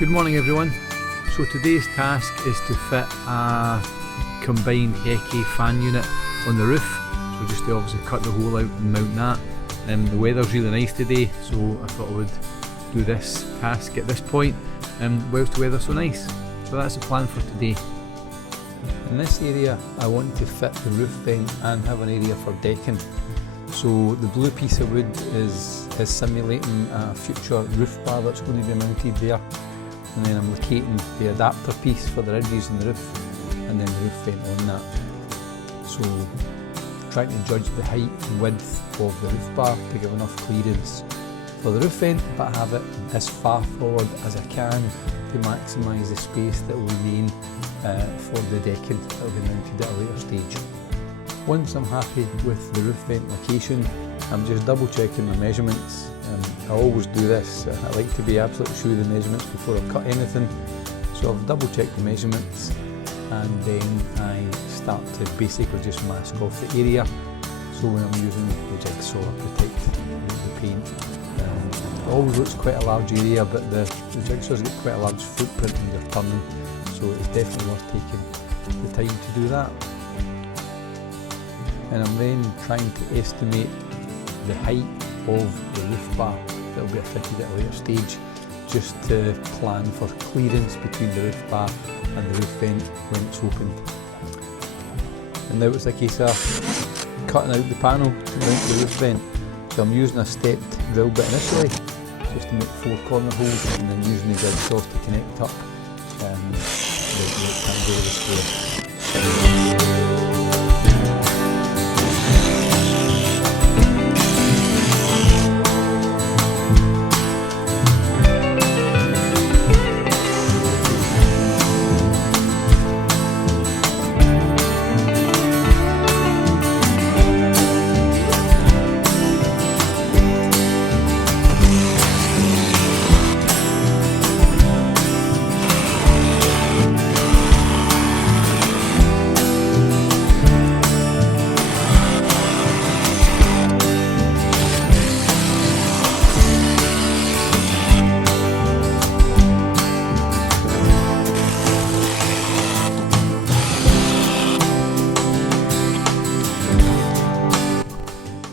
Good morning everyone. So today's task is to fit a combined Heki fan unit on the roof. So just to obviously cut the hole out and mount that. The weather's really nice today, so I thought I would do this task at this point whilst the weather's so nice. So that's the plan for today. In this area I want to fit the roof vent and have an area for decking. So the blue piece of wood is simulating a future roof bar that's going to be mounted there. And then I'm locating the adapter piece for the ridges in the roof and then the roof vent on that. So trying to judge the height and width of the roof bar to give enough clearance for the roof vent, but have it as far forward as I can to maximise the space that will remain for the decking that will be mounted at a later stage. Once I'm happy with the roof vent location, I'm just double checking my measurements. I always do this. I like to be absolutely sure of the measurements before I cut anything. So I've double checked the measurements and then I start to basically just mask off the area. So when I'm using the jigsaw to protect the paint, it always looks quite a large area, but the jigsaw's got quite a large footprint when you're turning, so it's definitely worth taking the time to do that. And I'm then trying to estimate the height of the roof bar that will be fitted at a later stage, just to plan for clearance between the roof bar and the roof vent when it's opened. And now it's a case of cutting out the panel to mount the roof vent. So I'm using a stepped drill bit initially, just to make 4 corner holes, and then using the jigsaw to connect up the rectangle of the square.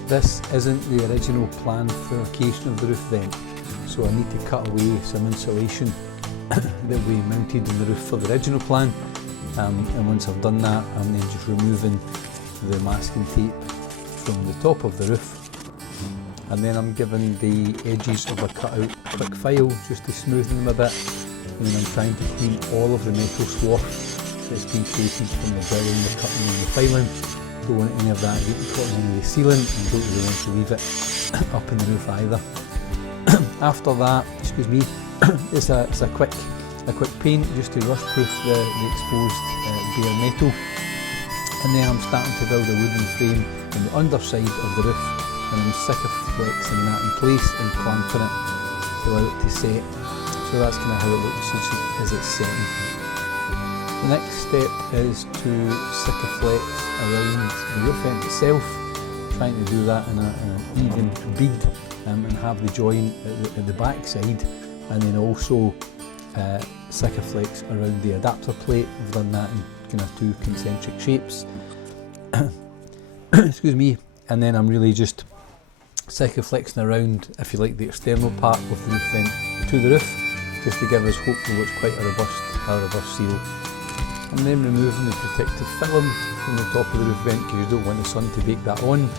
This isn't the original plan for the location of the roof vent, so I need to cut away some insulation that we mounted in the roof for the original plan, and once I've done that, I'm then just removing the masking tape from the top of the roof, and then I'm giving the edges of a cutout quick file just to smoothen them a bit, and then I'm trying to clean all of the metal swath that's been created from the drilling, the cutting and the filing. Don't want any of that getting caught in the ceiling, and don't really want to leave it up in the roof either. After that, excuse me, it's a quick paint just to rust proof the exposed bare metal, and then I'm starting to build a wooden frame on the underside of the roof, and I'm flexing that in place and clamping it to allow it to set. So that's kind of how it looks as it's setting. The next step is to Sikaflex around the roof vent itself, trying to do that in an even bead and have the join at the back side, and then also Sikaflex around the adapter plate. I've done that in kind of 2 concentric shapes. Excuse me, and then I'm really just Sikaflexing around, if you like, the external part of the roof vent to the roof, just to give us hopefully what's quite a robust seal. I'm then removing the protective film from the top of the roof vent because you don't want the sun to bake that on,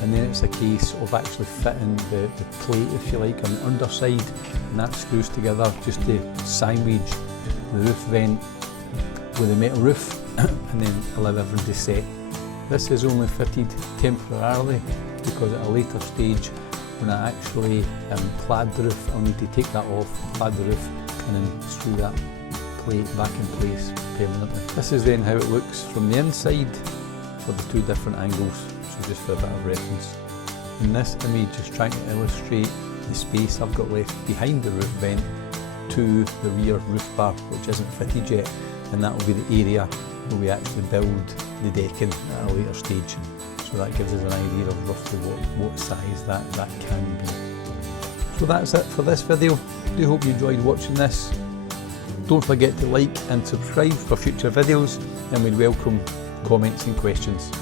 and then it's a case of actually fitting the plate, if you like, on the underside, and that screws together just to sandwich the roof vent with a metal roof and then allow everything to set. This is only fitted temporarily because at a later stage, when I actually clad the roof, I'll need to take that off, clad the roof, and then screw that plate back in place permanently. This is then how it looks from the inside for the 2 different angles, so just for a bit of reference. In this image, just trying to illustrate the space I've got left behind the roof vent to the rear roof bar, which isn't fitted yet, and that will be the area where we actually build the decking at a later stage. So that gives us an idea of roughly what size that can be. So that's it for this video. I do hope you enjoyed watching this. Don't forget to like and subscribe for future videos, and we'd welcome comments and questions.